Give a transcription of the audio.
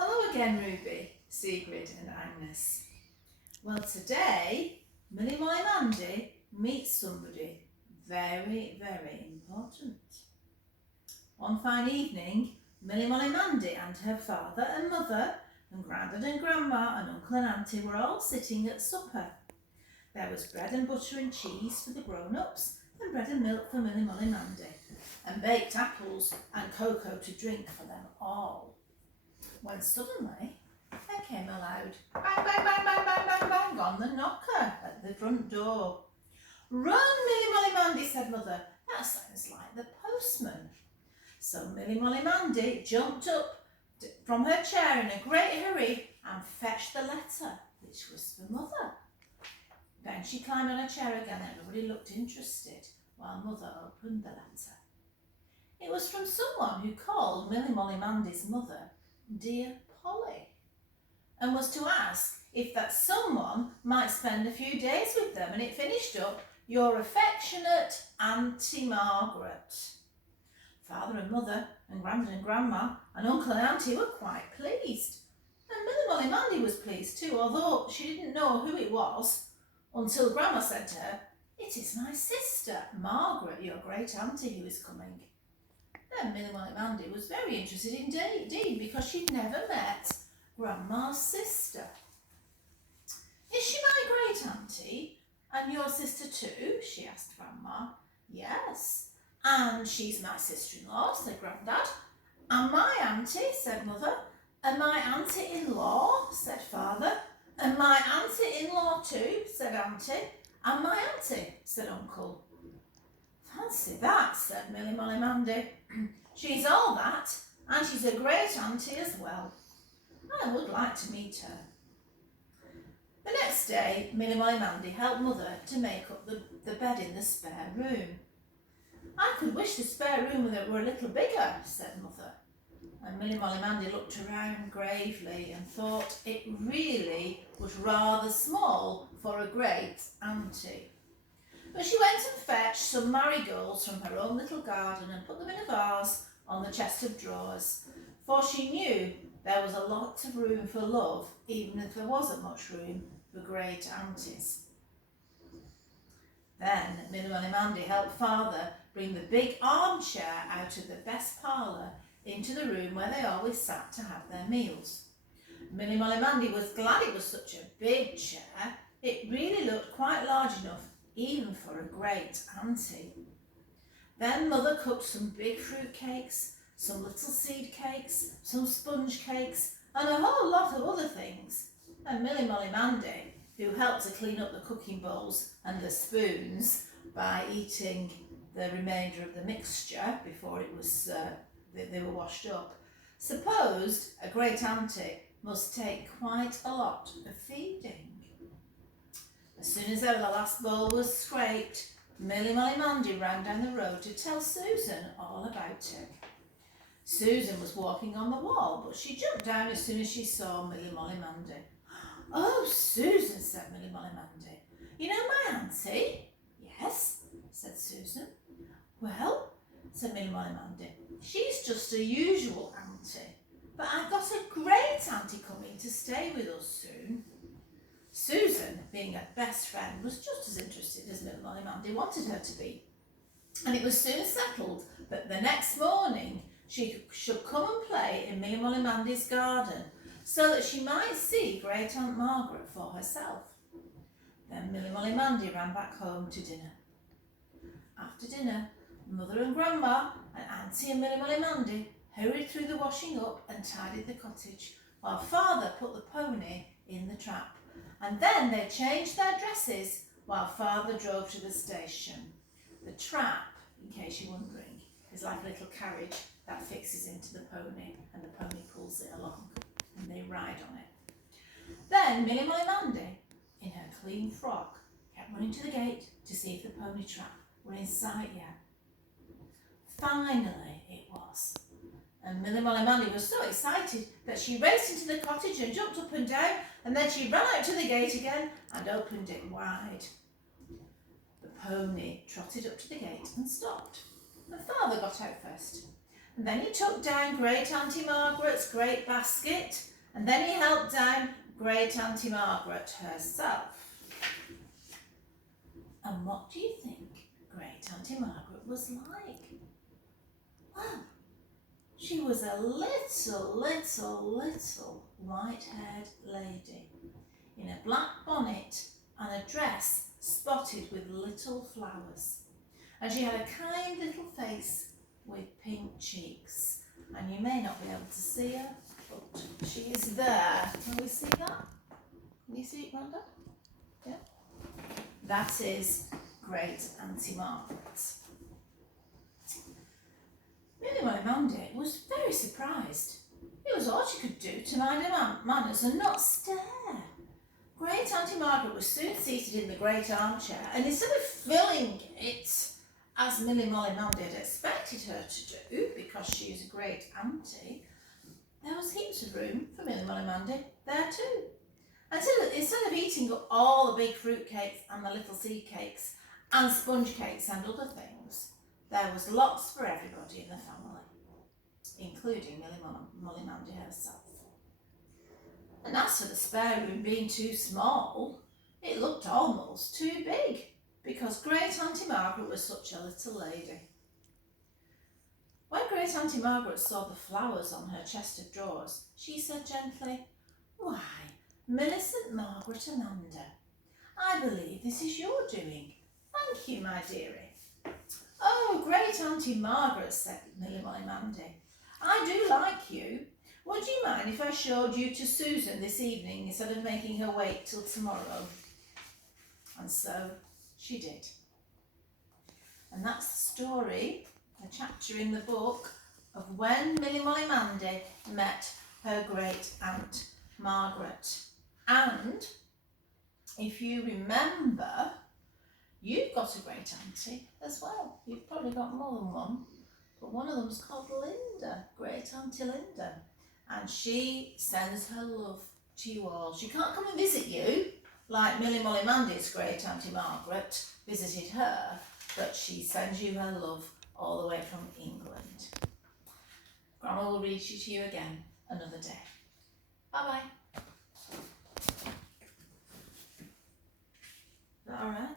Hello again, Ruby, Sigrid and Agnes. Well, today, Millie My Mandy meets somebody very, very important. One fine evening, Millie Molly Mandy and her father and mother and Grandad and Grandma and Uncle and Auntie were all sitting at supper. There was bread and butter and cheese for the grown-ups and bread and milk for Millie Molly Mandy and baked apples and cocoa to drink for them all. When suddenly there came a loud bang, bang, bang, bang, bang, bang, bang on the knocker at the front door. "Run, Millie Molly Mandy," said Mother. "That sounds like the postman." So Millie Molly Mandy jumped up from her chair in a great hurry and fetched the letter, which was for Mother. Then she climbed on a chair again and everybody looked interested while Mother opened the letter. It was from someone who called Millie Molly Mandy's mother Dear Polly, and was to ask if that someone might spend a few days with them, and it finished up, "Your affectionate Auntie Margaret." Father and Mother and Grandad and Grandma and Uncle and Auntie were quite pleased, and Millie Molly Mandy was pleased too, although she didn't know who it was until Grandma said to her, "It is my sister Margaret, your great auntie, who is coming." Then Millie Molly Mandy was very interested indeed because she'd never met Grandma's sister. "Is she my great auntie and your sister too?" she asked Grandma. "Yes, and she's my sister-in-law," said Grandad. "And my auntie," said Mother. "And my auntie-in-law," said Father. "And my auntie-in-law too," said Auntie. "And my auntie," said Uncle. "Fancy that," said Millie Molly Mandy. "She's all that, and she's a great auntie as well. I would like to meet her." The next day, Millie Molly Mandy helped Mother to make up the bed in the spare room. "I could wish the spare room were a little bigger," said Mother. And Millie Molly Mandy looked around gravely and thought it really was rather small for a great auntie. But she went and fetched some marigolds from her own little garden and put them in a vase on the chest of drawers, for she knew there was a lot of room for love, even if there wasn't much room for great aunties. Then Millie Molly Mandy helped Father bring the big armchair out of the best parlour into the room where they always sat to have their meals. Millie Molly Mandy was glad it was such a big chair. It really looked quite large enough even for a great auntie. Then Mother cooked some big fruit cakes, some little seed cakes, some sponge cakes, and a whole lot of other things. And Millie Molly Mandy, who helped to clean up the cooking bowls and the spoons by eating the remainder of the mixture before it was they were washed up, supposed a great auntie must take quite a lot of feeding. As soon as ever the last bowl was scraped, Millie Molly Mandy ran down the road to tell Susan all about it. Susan was walking on the wall, but she jumped down as soon as she saw Millie Molly Mandy. "Oh, Susan," said Millie Molly Mandy, "you know my auntie?" "Yes," said Susan. "Well," said Millie Molly Mandy, "she's just a usual auntie, but I've got a great auntie coming to stay with us soon." Susan, being her best friend, was just as interested as Millie Molly Mandy wanted her to be. And it was soon settled that the next morning she should come and play in Millie Molly Mandy's garden so that she might see Great Aunt Margaret for herself. Then Millie Molly Mandy ran back home to dinner. After dinner, Mother and Grandma and Auntie and Millie Molly Mandy hurried through the washing up and tidied the cottage, while Father put the pony in the trap. And then they changed their dresses while Father drove to the station. The trap, in case you're wondering, is like a little carriage that fixes into the pony and the pony pulls it along and they ride on it. Then Millie Molly Mandy, in her clean frock, kept running to the gate to see if the pony trap were in sight yet. Finally it was. And Millie Molly Mandy was so excited that she raced into the cottage and jumped up and down, and then she ran out to the gate again and opened it wide. The pony trotted up to the gate and stopped, and Father got out first. And then he took down Great Auntie Margaret's great basket, and then he helped down Great Auntie Margaret herself. And what do you think Great Auntie Margaret was like? Well, she was a little white-haired lady in a black bonnet and a dress spotted with little flowers. And she had a kind little face with pink cheeks. And you may not be able to see her, but she is there. Can we see that? Can you see it, Rhonda? Yeah. That is Great Auntie Margaret. Anyway, Mandy was very surprised. It was all she could do to mind her manners and not stare. Great Auntie Margaret was soon seated in the great armchair, and instead of filling it as Milly Molly Mandy had expected her to do, because she is a great auntie, there was heaps of room for Milly Molly Mandy there too. Instead of eating up all the big fruit cakes and the little seed cakes and sponge cakes and other things, there was lots for everybody in the family, including Milly Molly Mandy herself. And as for the spare room being too small, it looked almost too big, because Great Auntie Margaret was such a little lady. When Great Auntie Margaret saw the flowers on her chest of drawers, she said gently, "Why, Millicent Margaret Amanda, I believe this is your doing. Thank you, my dearie." "Oh, Great Auntie Margaret," said Milly Molly Mandy, "I do like you. Would you mind if I showed you to Susan this evening instead of making her wait till tomorrow?" And so she did. And that's the story, a chapter in the book of when Milly Molly Mandy met her great aunt Margaret. And if you remember, you've got a great auntie as well. You've probably got more than one, but one of them's called Linda, Great Auntie Linda. And she sends her love to you all. She can't come and visit you like Milly Molly Mandy's Great Auntie Margaret visited her, but she sends you her love all the way from England. Grandma will read you to you again another day. Bye-bye. Is that all right?